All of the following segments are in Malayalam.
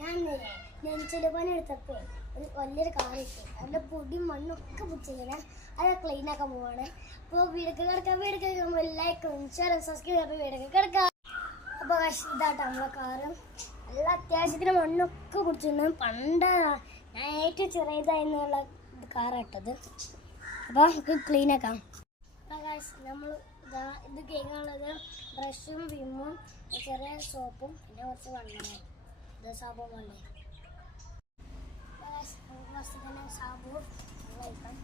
ഞാൻ നെഞ്ചില് പണി എടുത്തപ്പോൾ ഒരു വലിയൊരു കാർ കിട്ടി. അതിൻ്റെ പൊടിയും മണ്ണൊക്കെ പിടിച്ചിങ്ങനെ അത് ക്ലീൻ ആക്കാൻ പോവാണ്. അപ്പോൾ വീടൊക്കെ കിടക്കാം, വീടൊക്കെ ലൈക്ക് സബ്സ്ക്രൈബ് അപ്പോൾ വീടൊക്കെ കിടക്കാം. അപ്പോൾ ഇതാട്ടോ നമ്മളെ കാറ് നല്ല അത്യാവശ്യത്തിന് മണ്ണൊക്കെ പിടിച്ചിരുന്നു. പണ്ട് ഞാൻ ഏറ്റവും ചെറിയതായിരുന്നുള്ള കാറാട്ടത്. അപ്പോൾ നമുക്ക് ക്ലീൻ ആക്കാം. നമ്മൾ ഇത് കേൾക്കാനുള്ളത് ബ്രഷും വിമ്മും ചെറിയ സോപ്പും പിന്നെ കുറച്ച് വെള്ളവും ഇത് സാബും വേണ്ടേ. ഫസ്റ്റ് തന്നെ സാബു കഴിക്കാം.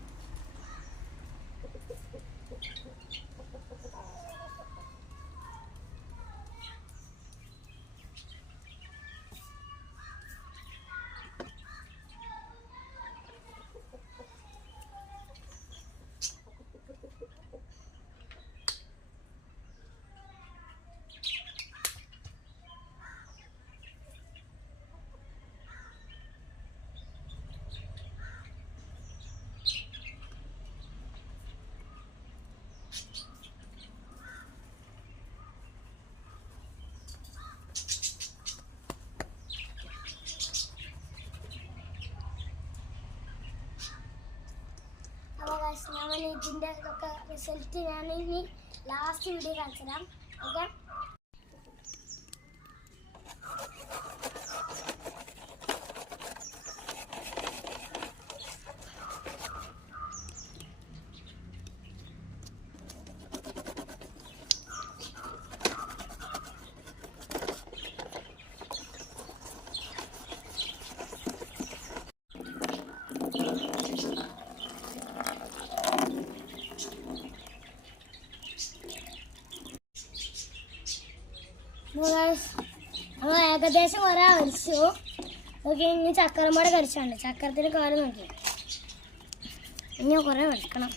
ഞാൻ ഇതിൻ്റെ ഒക്കെ റിസൾട്ട് ഞാൻ ഇനി ലാസ്റ്റ് വീഡിയോ കാണിച്ചു തരാം. ഓക്കെ, നമ്മൾ ഏകദേശം കുറേ അരിച്ചു. ഓക്കെ, ഇനി ചക്കരമ്പാടെ കടിച്ചാണ്ട് ചക്കരത്തിന് കാല് നോക്കി ഇനി കുറേ വടിക്കണം.